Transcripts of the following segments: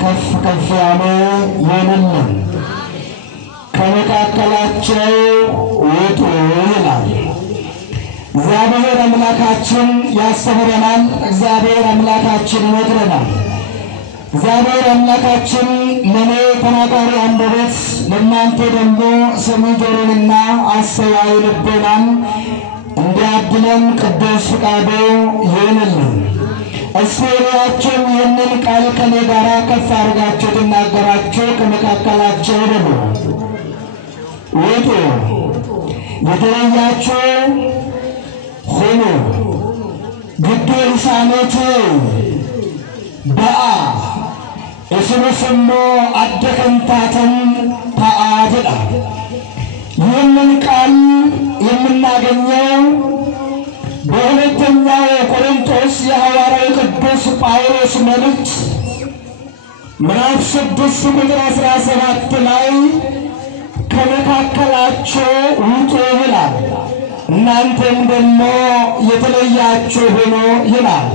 ከፍ ከፍ ያለ ይሁንልን ከመካከላቸው ውጡ ይላል። እግዚአብሔር አምላካችን ያስተምረናል። እግዚአብሔር አምላካችን ይመክረናል። እግዚአብሔር አምላካችን ለኔ ተናጋሪ አንደበት ለእናንተ ደግሞ ሰሚ ጆሮንና አስተዋይ ልቦናን እንዲያድለን ቅዱስ ፈቃዱ ይሁንልን። እስቲ ይህንን ቃል ከኔ ጋር ከፍ አድርጋችሁ ትናገራችሁ። ከመካከላቸው ደግሞ ውጡ፣ የተለያችሁ ሁኑ። ግድ ልሳኖት በአ እስሙስሞ አደከንታተን ታአድላ። ይህንን ቃል የምናገኘው በሁለተኛው ቆሮንቶስ የሐዋርያው ቅዱስ ጳውሎስ መልእክት ምዕራፍ 6 ቁጥር 17 ላይ ከመካከላቸው ውጡ ይላል። እናንተም ደግሞ የተለያችሁ ሁኑ ይላል።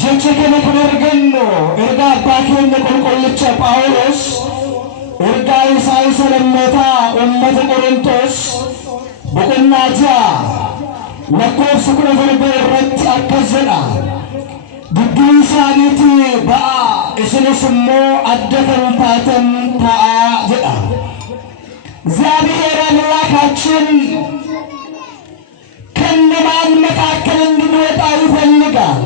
ጀቸከነ ከመርገኖ እርጋ ባኬን ቆልቆልቸ ጳውሎስ እርጋ ይሳይሰለመታ ኡመተ ቆሮንቶስ በቆናጃ ለኮስ ኩለፈር በረት አከዘና ግዱሳኒት በአ እስነስሞ አደከንታተን ታአ ዘዳ። እግዚአብሔር አምላካችን ከነማን መካከል እንድንወጣ ይፈልጋል?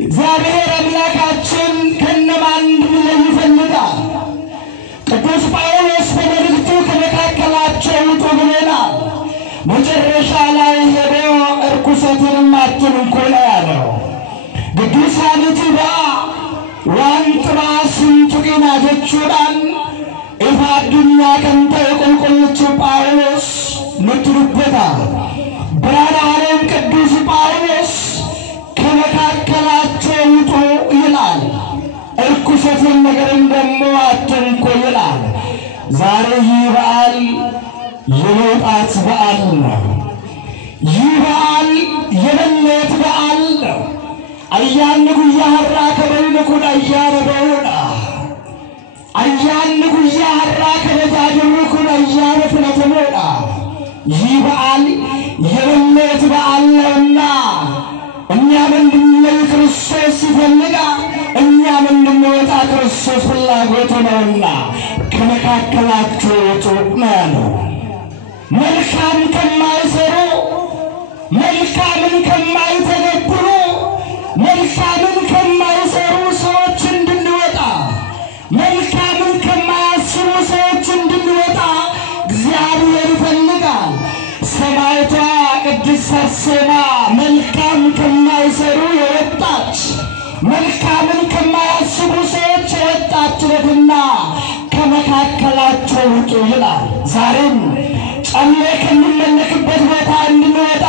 እግዚአብሔር አምላካችን ከነማን እንድንለይ ይፈልጋል? ቅዱስ ጳውሎስ በመልእክቱ ከመካከላቸው ውጡ ብሎናል። መጨረሻ ላይ ሄዶ እርኩሰትን አትንኩ ነው ያለው። ግዱሳኒት በአ ዋንጥራ ስንቱቂና ጀቹዳን ኢፋ አዱኛ ከንተ የቆልቆልቹ ጳውሎስ ምትሩበታ ብርሃነ ዓለም ቅዱስ ጳውሎስ ከመካከላቸው ውጡ ይላል። እርኩሰትን ነገርን ደግሞ አትንኩ ይላል። ዛሬ ይህ በዓል የመውጣት በዓል ነው። ይህ በዓል የመለየት በዓል ነው። አያን ጉያ ሀራ ከበይነኩን አያረበውና አያን ጉያ ሀራ ከበጃጅሩኩን አያረፍነትሞና ይህ በዓል የመለየት በዓል ነውና እኛ ምንድነው ክርስቶስ ይፈልጋል፣ እኛ ምንድነው ክርስቶስ ፍላጎቱ ነውና ከመካከላችሁ ውጡ ነው ያለው። መልካም ከማይሰሩ መልካምን ከማይተገብሩ መልካምን ከማይሰሩ ሰዎች እንድንወጣ መልካምን ከማያስቡ ሰዎች እንድንወጣ እግዚአብሔር ይፈልጋል። ሰማዕቷ ቅድስት አርሴማ መልካም ከማይሰሩ የወጣች መልካምን ከማያስቡ ሰዎች የወጣች ናትና ከመካከላቸው ውጡ ይላል። ዛሬም ጨሌ ከሚመለክበት ቦታ እንድንወጣ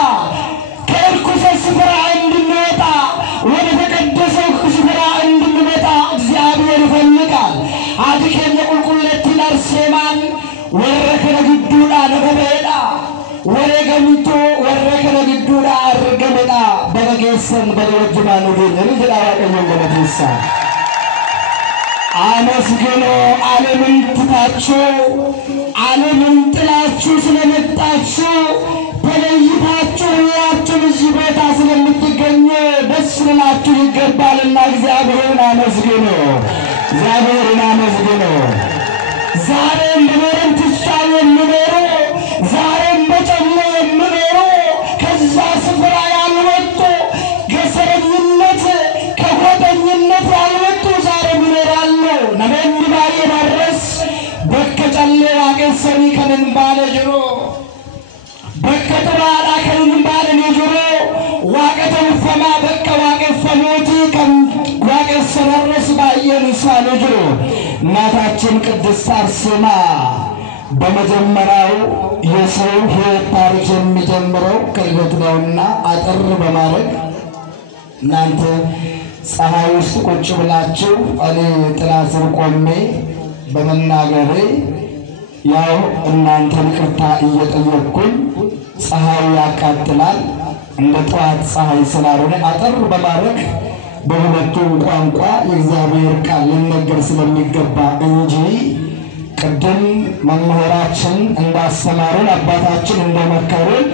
ከርኩሰት ስፍራ እንድንወጣ ወደ ተቀደሰው ስፍራ እንድንመጣ እግዚአብሔር ይፈልጋል። አድከን የቁልቁለት አርሴማን ወረከነ ግዱዳ ነገበዳ ወረገምቶ ወረከነ ግዱዳ አርገመዳ በበጌሰን በወጅማኑ ደን እንድላዋቀኝ ለመተሳ አመስግኖ ዓለምን ትታችሁ ዓለምን ጥላችሁ ስለመጣችሁ ተለይታችሁ ያችሁ እዚህ ቦታ ስለምትገኙ ደስ ልላችሁ ይገባልና እግዚአብሔርን አመስግኑ። እግዚአብሔርን አመስግኑ። ዛሬም በመረን ተስፋ የሚኖሩ ዛሬም በጨለማ የሚኖሩ ከዛ ስፍራ ያልወጡ ከሰረኝነት ከጎጠኝነት ያልወጡ ዛሬም ይኖራሉ። ነመን ባሪ ማረስ በከጨለ ዋቀሰኒ ከንባለ ጅሮ በከተራራ ከንባለ ጅሮ ዋቀተው ፈማ በከ ዋቀፈኑት ከም ዋቀሰረስ ባየን ሳለ ጅሮ እናታችን ቅድስት አርሴማ በመጀመሪያው የሰው ሕይወት ታሪክ የሚጀምረው ከሕይወት ነውና አጥር በማድረግ እናንተ ፀሐይ ውስጥ ቁጭ ብላችሁ እኔ ጥላ ስር ቆሜ በመናገሬ ያው እናንተን ይቅርታ እየጠየቅኩኝ ፀሐይ ያቃጥላል እንደ ጠዋት ፀሐይ ስላልሆነ አጥር በማድረግ በሁለቱም ቋንቋ የእግዚአብሔር ቃል ሊነገር ስለሚገባ እንጂ ቅድም መምህራችን እንዳስተማሩን አባታችን እንደመከሩን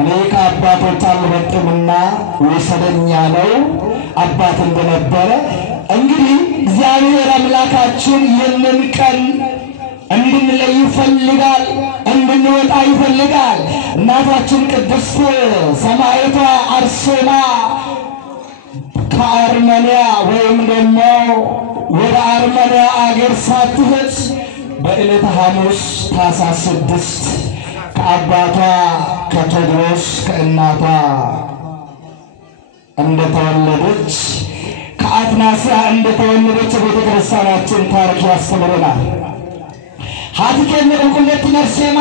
እኔ ከአባቶች አልበልጥምና ውሰደኝ ያለው አባት እንደነበረ እንግዲህ እግዚአብሔር አምላካችን ይህንን ቀን እንድንለይ ይፈልጋል፣ እንድንወጣ ይፈልጋል። እናታችን ቅድስት ሰማዕቷ አርሴማ ከአርመንያ ወይም ደግሞ ወደ አርመንያ አገር ሳትሄድ በዕለተ ሐሙስ ታኅሳስ 6 ከአባቷ ከቴዎድሮስ ከእናቷ እንደተወለደች ከአትናስያ እንደተወለደች ቤተክርስቲያናችን ታሪክ ያስተምረናል። ሀቲከን ቁልቁለት ነርሴማ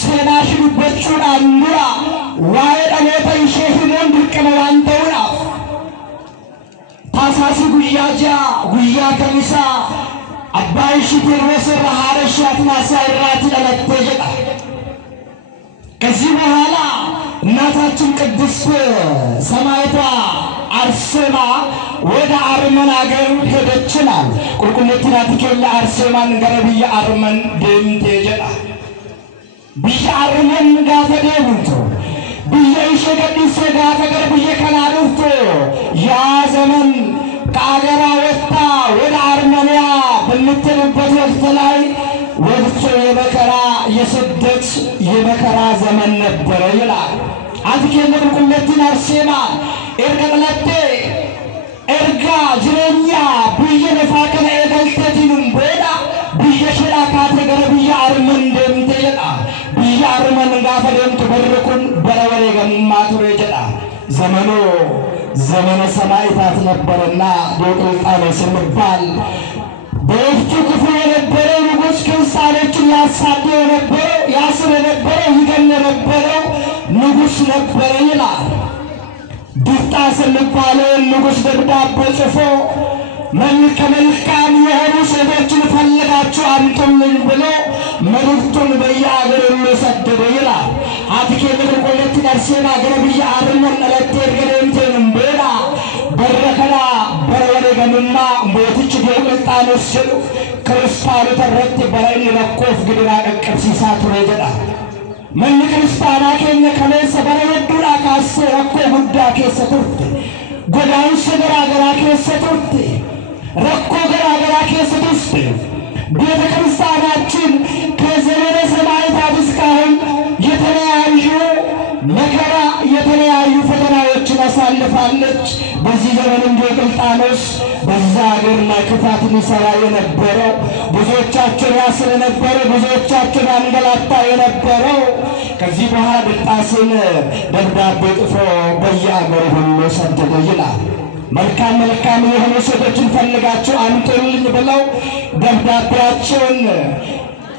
ሴናሽ ልበቹን አንዱራ ዋይ ደሞተ ይሸህሞን ድርቅመ ዋንተውና ታኅሳስ ጉያጃ ጉያ ከሚሳ አባይሽ ቴዎድሮስ ረሃረሽ አትናስያ ይራት ለመተጀጣ ከዚህ በኋላ እናታችን ቅድስት ሰማዕቷ አርሴማ ወደ አርመን አገር ሄደችናል። ቁልቁለቲና ትከላ አርሴማን ገረብያ አርመን ደምቴ ጀዳ ቢያ አርመን ጋፈ ደምቶ ቢያ ይሸገዲስ ጋፈ ገረብያ ከናሩፍቶ ያ ዘመን ከአገሯ ወጥታ ወደ አርመንያ በምትልበት ወቅት ላይ ወቅቱ የመከራ የስደት የመከራ ዘመን ነበረ ይላል። አትከለ ቁልቁለቲና አርሴማ ኤርቀለቴ ኤርጋ ጅረኛ ብየ ነፋከነ ኤገልተቲኑም ቦዳ ብየ ሽራ ካተገረ ብየ አርመን ደምቴ ብየ አርመን ጋፈ ደምቱ በርኩን በረወሬ ገማቱ ጀዳ ዘመኑ ዘመነ ሰማዕታት ነበርና ዲዮቅልጥያኖስ የሚባል በወቅቱ ክፉ የነበረው ንጉሥ ክርስቲያኖችን ያሳድድ የነበረው ያስር የነበረው ይገል የነበረው ንጉሥ ነበረ ይላል። ዲዮቅልጥያኖስ የሚባለውን ንጉሥ ደብዳቤ ጽፎ መልከ መልካም የሆኑ ሴቶችን ፈልጋችሁ አምጡልኝ ብሎ መልእክቱን በየአገሩ ሰደደ ይላል። አትከለ ቁልቁለቲና አርሴማ ገረብያ አርመን ለቴር ገደምቴንም ቦዳ በረከላ በረወሬ ገምማ ሞትች ዲዮቅልጥያኖስ ክርስቲያኑ ተረት በራይን ለኮፍ ግድራ ቀቀብሲሳ ቱሬ ጀዳ من كريستانا كين كنيسة بريدولا كاسة ركو بودا كيسة تورتي غداين سدرا غرا كيسة تورتي ركو غرا كيسة تورتي بيت كريستانا تين كزمن سماعي تابسكاهم يتنايو مكرا يتنايو ፈተናዎችን አሳልፋለች። በዚህ ዘመን ዲዮቅልጥያኖስ በዛ ሀገር ላይ ክፋትን ይሰራ የነበረው ብዙዎቻችን ያስር የነበረው ብዙዎቻችን ያንገላታ የነበረው ከዚህ በኋላ ዲዮቅልጥያኖስን ደብዳቤ ጽፎ በየአገሩ ሁሉ ሰደደ ይላል። መልካም መልካም የሆኑ ሴቶችን ፈልጋችሁ አምጡልኝ ብለው ደብዳቤያቸውን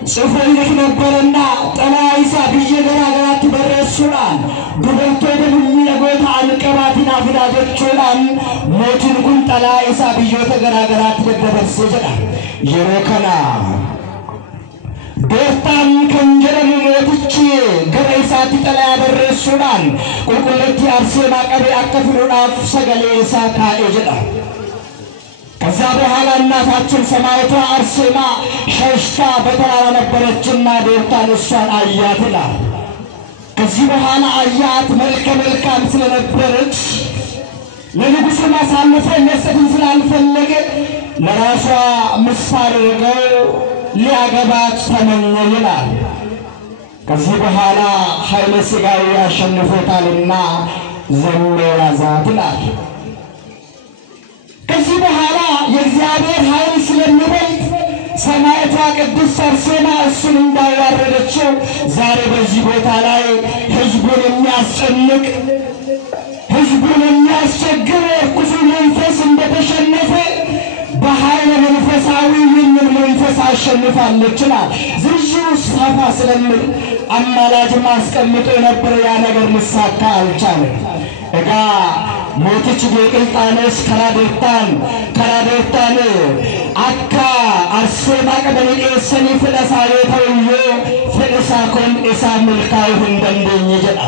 ጽፎ ይልክ ነበርና ጠላይሳ ብየገራገራት በረሱላን ዱበልቶ የሚነጎታ አንቀባቲና ፍዳጆቹላን ሞትን ኩን ጠላይሳ ብየተ ገራገራት ደበርስ ይጀዳል የሮከና ዶርታን ከንጀረም ሞትች ገረይሳት ጠላያ በረሱላን ቁልቁለቲ አርሴማ ቀቤ አከፍሉዳፍ ሰገሌሳ ካኤ ይጀዳል ከዛ በኋላ እናታችን ሰማዕቷ አርሴማ ሸሽታ በተራራ ነበረችና ዲዮቅልጥያኖስን አያት ይላል። ከዚህ በኋላ አያት መልከ መልካም ስለነበረች ለንጉሡ ማሳለፈ መስጠትን ስላልፈለገ ለራሷ ምሳሌ አድርገው ሊያገባት ተመኘ ይላል። ከዚህ በኋላ ኃይለ ሥጋዊ ያሸንፎታልና ዘሎ ያዛት ይላል። ከዚህ በኋላ የእግዚአብሔር ኃይል ስለሚበልጥ ሰማዕቷ ቅድስት አርሴማ እሱን እንዳዋረደችው ዛሬ በዚህ ቦታ ላይ ሕዝቡን የሚያስጨንቅ ሕዝቡን የሚያስቸግር ርኩሱ መንፈስ እንደተሸነፈ በኃይለ መንፈሳዊ ይህንን መንፈስ አሸንፋለችናል። ዝርዝሩ ሰፋ ስለሚል አማላጅ ማስቀምጦ የነበረ ያ ነገር ሊሳካ አልቻለም። እጋ ሞትች ዲዮቅልጥያኖስ ከራዶርታን አካ አርሴማ ቀበሌ ሰኒ ፍለሳሌ ተውዮ ፍለሳኮን ኢሳ መልካው እንደንደኝ ጀዳ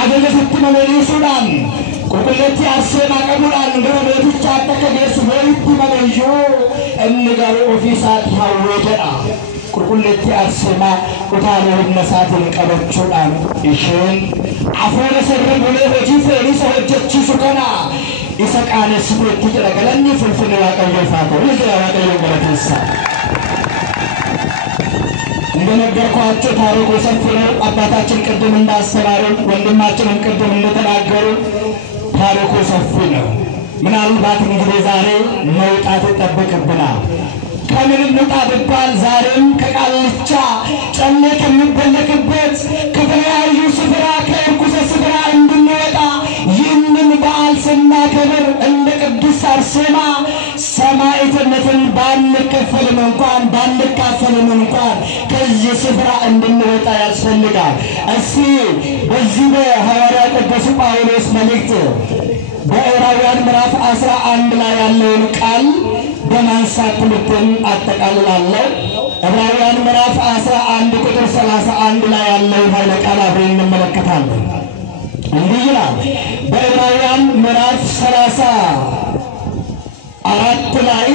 አገለፍት መለሊሱዳን ቁልቁለቲ አርሴማ ቀሙራን ገረቤቶች አጠከደስ ወልቲ መለዩ እንጋሩ ኦፊሳት ሐወደአ ቁልቁለቲ አርሴማ ቁታለውን ነሳትን ቀበቹዳን ይሽን አፈረ ሰረቡለ ወጂፈ ሊሰወጀች ሱከና ኢሰቃነ ስቦት ተረገለኒ ፍልፍል ያቀየፋቶ ለዘያቀየ ገረተሳ እንደነገርኳችሁ ታሪኩ ሰፊ ነው። አባታችን ቅድም እንዳስተማሩን ወንድማችንም ቅድም እንደተናገሩ ታሪኩ ሰፊ ነው። ምናልባት እንግዲህ ዛሬ መውጣት ይጠበቅብናል። ከምንም እንውጣ ቢባል ዛሬም ከቃልቻ ጨሌ ከሚበለቅበት ከተለያዩ ስፍራ ከርኩሰት ስፍራ እንድንወጣ ይህንን በዓል ስናከብር እንደ ቅድስት አርሴማ ሰማዕትነትን ባንካፈልም እንኳን ከዚህ ስፍራ እንድንወጣ ያስፈልጋል። እስቲ በዚህ በሐዋርያው ቅዱስ ጳውሎስ መልእክት በዕብራውያን ምዕራፍ 11 ላይ ያለውን ቃል በማንሳት ትምህርትን አጠቃልላለሁ። ዕብራውያን ምዕራፍ 11 ቁጥር 31 ላይ ያለውን ኃይለ ቃል አብረን እንመለከታለን። እንዲህ ይላል። በዕብራውያን ምዕራፍ 34 ላይ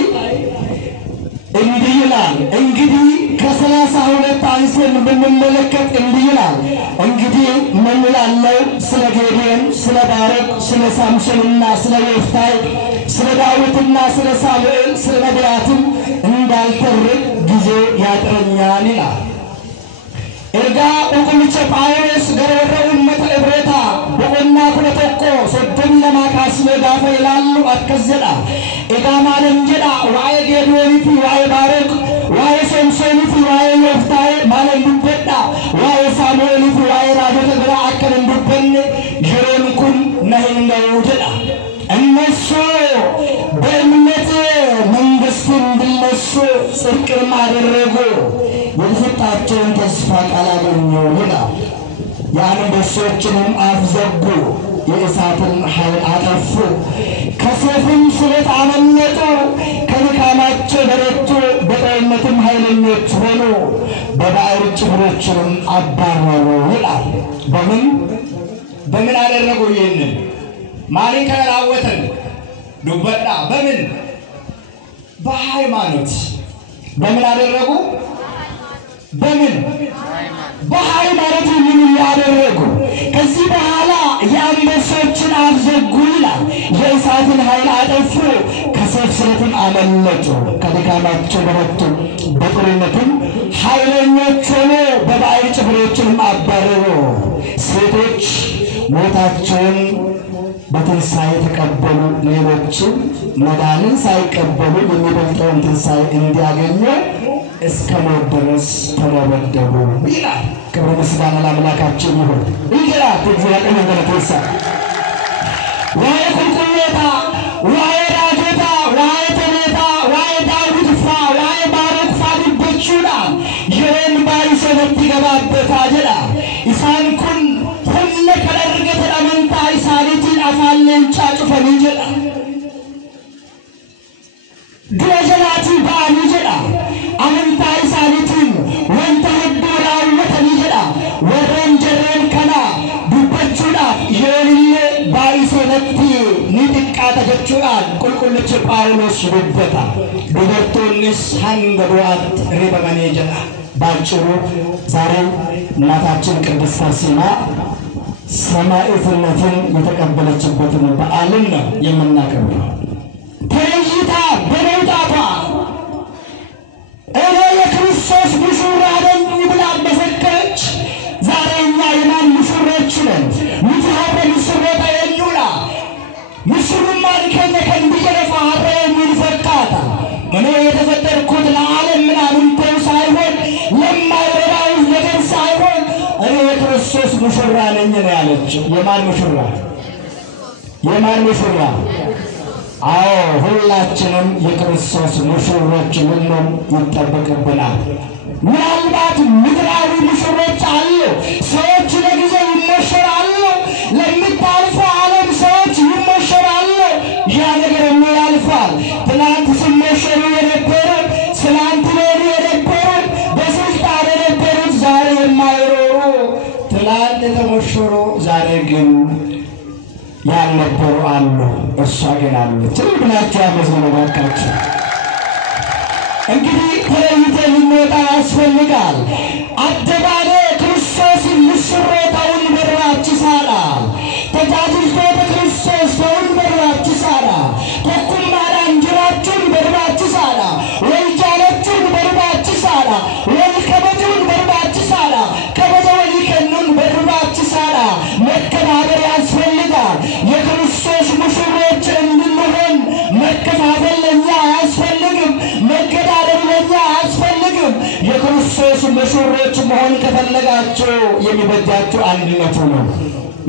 እንዲህ ይላል። እንግዲህ ከ32 አንስን ብንመለከት እንዲህ ይላል። እንግዲህ ምን ይላለው? ስለ ጌዴዎን፣ ስለ ባሮክ፣ ስለ ሳምሶንና ስለ ዮፍታይ፣ ስለ ዳዊትና ስለ ሳሙኤል፣ ስለ ነቢያትም እንዳልተርክ ጊዜ ያጥረኛል ይላል። እርጋ ኡቁምቸ ጳውሎስ ገረረውን መተዕብረታ በቆና ኩለተቆ ሰደም ለማካስ ለጋፈ ይላሉ አከዘዳ ኤጋማለም ጀዳ ዋይ ጌዴዎኒፊ ዋይ ባሮክ ዋይ ሳምሶኒፊ ዋይ ዮፍታይ ማለም ዱበዳ ዋይ ሳሙኤሊፊ ዋይ ራዶተ ብራ አከን ዱበን ጀሮንኩን ነህንደው ጀዳ እነሱ በእምነት መንግስትን እንዲነሱ ጽድቅን አደረጉ፣ የተሰጣቸውን ተስፋ ቃል አገኙ ይላል። የአንበሶችንም አፍ ዘጉ፣ የእሳትን ኃይል አጠፉ፣ ከሰይፍም ስለት አመለጡ፣ ከድካማቸው በረቱ፣ በጦርነትም ኃይለኞች ሆኑ፣ በባዕር ጭፍሮችንም አባረሩ ይላል። በምን አደረጉ? ይህንን ማን ከራወተን ዱበዳ በምን በሃይማኖት በምን አደረጉ? በሃይማኖት ምን ያደረጉ? ከዚህ በኋላ የአንበሶችን አፍ ዘጉ ይላል። የእሳትን ኃይል አጠፉ፣ ከሰይፍ ስለትም አመለጡ፣ ከድካማቸው በረቱ፣ በጦርነትም ኃይለኞች ሆኑ፣ በባዕር ጭፍሮችንም አባረሩ። ሴቶች ሞታቸውን በትንሣኤ ተቀበሉ፣ ሌሎችም መዳንን ሳይቀበሉ የሚበልጠውን ትንሣኤ እንዲያገኙ እስከ ሞት ድረስ ተደበደቡ ይላል። ክብር ምስጋና ለአምላካችን ይሁን። እንግዲህ እግዚአብሔር ነገረተሳ ዋይ ቁልቁሌታ ዋይ ራጆታ ዋይ ተኔታ ዋይ ዳዊትፋ ዋይ ባሮክፋ ዲበቹዳ ጀረን ባይሰበት ይገባበታ ጀዳ ኢሳንኩን ሁለ ከደርገተ አመንታ ኢሳሊቲን አፋለን ጫጭፈን ጀዳ ግረጀላቲ ባኒ ጀዳ አመንታ ኢሳሊቲን ወንተ ህዱራው ወተኒ ጀዳ ወረን ጀረን ከና ዱበቹዳ የሌለ ባይሰበት ንጥቃተ ጀቹዳን ቁልቁልች ጳውሎስ ዱበታ ዱበቶንስ ሃንገዶአት ሪበመኔ ጀዳ ባጭሩ ዛሬ እናታችን ቅድስት አርሴማ ሰማዕትነትን የተቀበለችበትን በዓልን ነው የምናከብረው። ተለይታ በመውጣቷ እኔ የክርስቶስ ሙሽራ ነኝ ብላ መሰከረች። ዛሬ እኛ የማን ሙሽሮች ነን? ሙሽራ ሙሽሮታ የሉላ ሙሽሩማ ልከነ ከንቢጀረፋ ሀረ የሚል ፈቃታ እኔ የተፈጠርኩት ለዓለም ምናምን ተው ሳይሆን ለማይረባው ነገር ሳይሆን እኔ የክርስቶስ ሙሽራ ነኝ ነው ያለችው። የማን ሙሽራ? የማን ሙሽራ? አዎ ሁላችንም የክርስቶስ ሙሽሮች ልንሆን ይጠበቅብናል። ምናልባት ምድራዊ ሙሽሮች አሉ። ሰዎች ለጊዜው ይሞሸራሉ። ለሚታልፈው ዓለም ሰዎች ይሞሸራሉ። ያ ነገር ያልፋል። ትናንት ሲሞሸሩ የነበሩ ስላንት ኖሩ የነበሩ በስልጣን የነበሩት ዛሬ የማይኖሩ ትናንት የተሞሸሩ ዛሬ ግን ያልነበሩ አሉ፣ እሷ ግን አለች ብላችሁ አመስግኑ ባካችሁ። እንግዲህ ተለይተን ልንወጣ ያስፈልጋል። አደባለ ክርስቶስን ምስሮታውን በራችሳላ ተጃጅልቶ በክርስቶስ ተውን በራችሳላ ተኩማራ እንጅራችሁን በራችሳላ ወልጃለችሁን በራችሳላ ወልከበቱን በራችሳላ ከበደወል ከኑን በራችሳላ መከባበር ያስፈልጋል። የክርስቶስ ሙሽሮች እንድንሆን መከፋፈል ለኛ አያስፈልግም። መገዳደል ለኛ አያስፈልግም። የክርስቶስ ሙሽሮች መሆን ከፈለጋችሁ የሚበጃችሁ አንድነቱ ነው።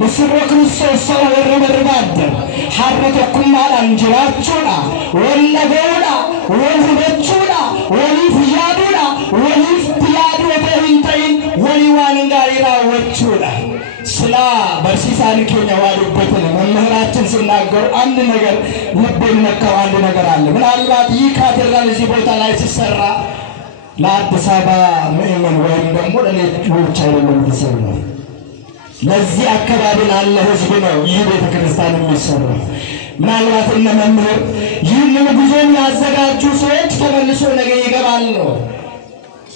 ምስሮ ክርስቶስ ሰው ወረበርባደር ሐረተኩም አንጅራችሁና ወለገውና ወልሁበችሁና ወሊፍ ያዱና ወሊፍ ያዱ ወተንተይን ወሊዋንጋሪራ ወችሁና ስላ በርሲሳን ኬኛ ዋሉበትን መምህራችን ሲናገሩ አንድ ነገር ልቤን ነካው። አንድ ነገር አለ። ምናልባት ይህ ካቴድራል እዚህ ቦታ ላይ ሲሰራ ለአዲስ አበባ ምእመን ወይም ደግሞ ለሌሎች አይደለም የተሰራው፣ ለዚህ አካባቢ ላለ ህዝብ ነው ይህ ቤተክርስቲያን የሚሰራው። ምናልባት እነ መምህር ይህንን ጉዞን ያዘጋጁ ሰዎች ተመልሶ ነገ ይገባሉ።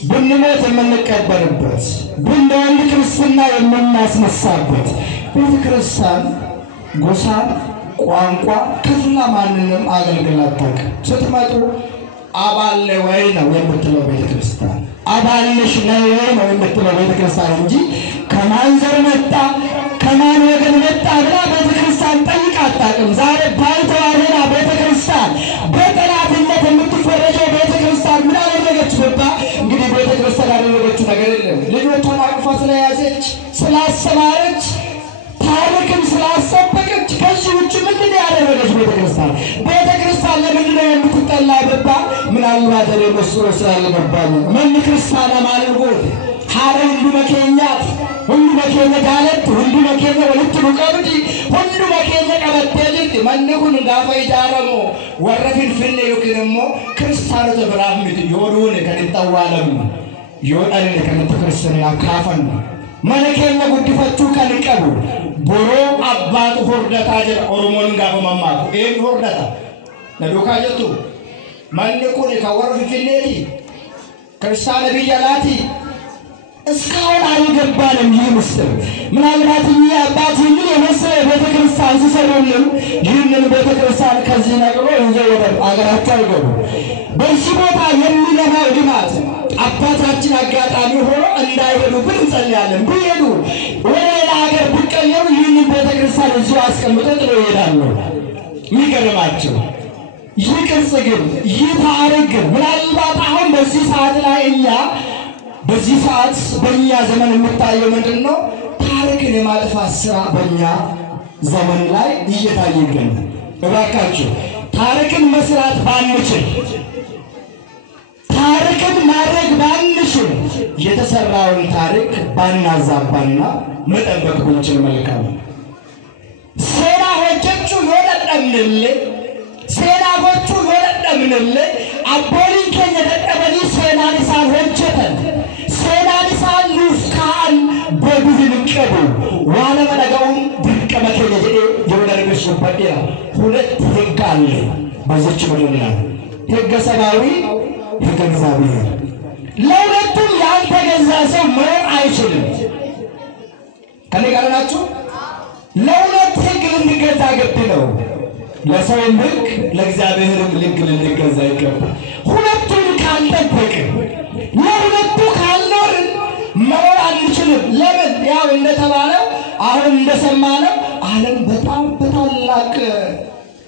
ብንሞት የምንቀበርበት ብንወልድ ክርስትና የምናስነሳበት ቤተክርስቲያን ጎሳ፣ ቋንቋ፣ ክፍልና ማንንም አገልግላ አታውቅም። ስትመጡ አባል ወይ ነው የምትለው ቤተክርስቲያን፣ አባልሽ ነው ነው የምትለው ቤተክርስቲያን እንጂ ከማን ዘር መጣ ከማን ወገን መጣ ብላ ቤተክርስቲያን ጠይቃ አታውቅም። ዛሬ ባልተዋረና ቤተክርስቲያን በጠላትነት የምትፈረጀው ቤተክርስቲያን ምን አደረገች ብባ እንግዲህ ቤተክርስቲያን ያደረገችው ነገር የለም። ልጆቿን አቅፋ ስለያዘች ስላሰማረች ታሪክም ስላሰበከች ከዚህ ውጭ ምንድን ያደረገች ቤተክርስቲያን? ቤተክርስቲያን ለምንድን ነው የምትጠላ ብባ ምናልባት ለመስሎ ስላልገባኝ ምን ክርስቲያን ማልጎት ሐረ ሁሉ መከኛት ሁሉ መከኛ ዳለት ሁሉ መከኛ ወልት ሩቀብዲ ሁሉ መከኛ ቀበተልት ማንኩን ጋፋ ይዳረሞ ወረፊን ፍኔ ይከነሞ ክርስቲያኑ ተብራምት ይወዱን ከንጣዋለም ይወዳል ከንተክርስቲያና ካፈን መነከኛ ጉድፈቱ ከንቀቡ ቦሮ አባቱ ሆርዳታ ጀራ ኦሮሞን ጋፋ ማማኩ ኤን ሆርዳታ ለዶካ ጀቱ ማንኩን ከወረፊ ፍኔቲ ክርስቲያኑ ቢያላቲ እስካሁን አልገባንም። ይህ ምስጢር ምናልባት እኛ አባት ይህንን የመሰለ ቤተክርስቲያን ሲሰሩልን ይህንን ቤተክርስቲያን ከዚህ ነቅሎ ይዘው ወደ አገራቸው አይገቡ። በዚህ ቦታ የሚለማው ልማት አባታችን አጋጣሚ ሆኖ እንዳይሄዱብን እንጸልያለን። ቢሄዱ ወደ ሌላ ሀገር ቢቀየሩ ይህንን ቤተክርስቲያን እዚሁ አስቀምጠው ጥለው ይሄዳሉ። የሚገርማቸው ይህ ቅርጽ ግን ይህ ታሪክ ግን ምናልባት አሁን በዚህ ሰዓት ላይ እኛ በዚህ ሰዓት በእኛ ዘመን የምታየው ምንድነው? ታሪክን የማጥፋት ስራ በእኛ ዘመን ላይ እየታየ ይገኛል። እባካችሁ ታሪክን መስራት ባንችል ታሪክን ማድረግ ባንችል የተሰራውን ታሪክ ባናዛባና መጠበቅ ብንችል መልካም ነው። ሴራ ሆጀቹ ወለደምንል ሴራ ጎቹ ወለደምንል አቦሊን ከነ ተቀበሊ ሴናን ሳልሆንቸተን ሴናን ሳልሉፍካን በብዝን ቀቡ ዋለ መደጋውን ድቀመከ የጀዴ የወደረገሽ በዲያ ሁለት ህግ አለ በዚች ምድር ላይ ህገ ሰማያዊ ህገ እግዚአብሔር። ለሁለቱም ያልተገዛ ሰው መኖር አይችልም። ከኔ ጋር ናችሁ? ለሁለት ህግ ልንገዛ ግድ ነው። ለሰው ህግ ለእግዚአብሔርም ህግ ልንገዛ ይገባል። ሁለቱን ካልጠበቅን ለሁለቱ ካልኖርን መኖር አንችልም። ለምን? ያው እንደተባለው አሁን እንደሰማነው ዓለም በጣም በታላቅ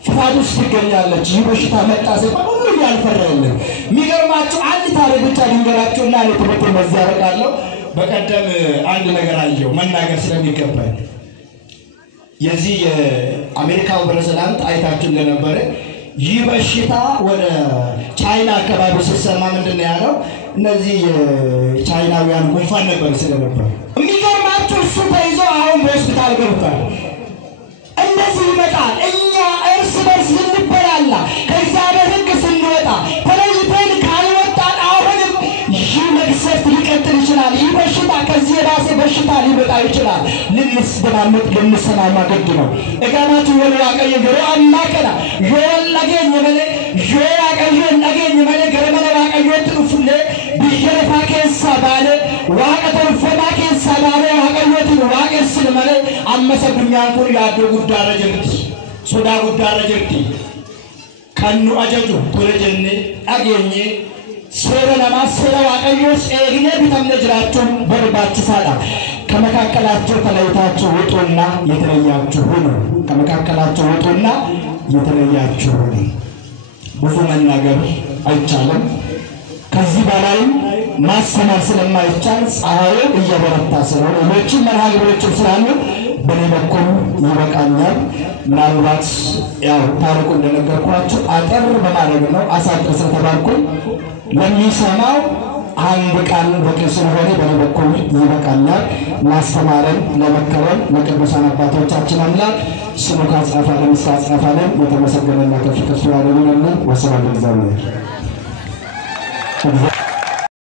ፍርሃት ውስጥ ትገኛለች። ይህ በሽታ መጣ ሲባል ሁሉም ያልፈራልን። የሚገርማችሁ አንድ ታሪክ ብቻ ልንገራችሁና ለትምህርት በዚያ ያደርጋለሁ። በቀደም አንድ ነገር አየሁ መናገር ስለሚገባኝ። የዚህ የአሜሪካው ፕሬዝዳንት አይታችሁ እንደነበረ ይህ በሽታ ወደ ቻይና አካባቢ ሲሰማ ምንድን ነው ያለው? እነዚህ ቻይናውያን ጉንፋን ነበር ስለነበር የሚገርማችሁ እሱ ተይዞ አሁን በሆስፒታል ገብቷል። እንደዚህ ይመጣል። እኛ እርስ በርስ ልንበላላ ከእግዚአብሔር ሕግ ስንወጣ ተለይተን ካልወጣን አሁንም ይህ መቅሰፍት ሊቀጥል ይችላል። ይህ በሽታ ከዚህ የባሰ በሽታ ሊመጣ ይችላል ልንስደማመጥ ልንሰማማ ግድ ነው እጋማቱ ወልዋቀየ ገሮ አማከላ ዮላገኝ መለ ዮያቀየ ነገኝ መለ ገረመለ ዋቀየ ትሩፍለ ቢጀረፋ ከሳ ባለ ዋቀተል ፈማከ ሰባለ ዋቀየት ዋቀስል መለ አመሰግኛን ኩል ያዶ ጉዳረ ጅርቲ ሶዳ ጉዳረ ጅርቲ ከኑ አጀጁ ኩረጀኔ አገኘ ሶረና ማሰራ ዋቀዮስ ኤግኔ ቢተምነ ጅራችሁ በርባችሳላ ከመካከላቸው ተለይታችሁ ወጡና የተለያችሁ ሁኑ ከመካከላቸው ወጡና የተለያችሁ ሁኑ ብዙ መናገር አይቻልም ከዚህ በላይ ማስተማር ስለማይቻል ፀሐዩ እየበረታ ስለሆነ ሌሎች መርሃ ግብሮች ስላሉ በኔ በኩል ይበቃኛል ምናልባት ያው ታሪኩ እንደነገርኳችሁ አጠር በማድረግ ነው አሳጥር ስለተባልኩኝ ለሚሰማው አንድ ቃል በቂ ስለሆነ በኔ በኩል ይበቃኛል ማስተማርን ለመከረን ለቅዱሳን አባቶቻችን አምላክ ስሙ ካጻፈልን እስካጻፈልን የተመሰገነና ከፍ ከፍ ያለ ይሁን ወሰላም እግዚአብሔር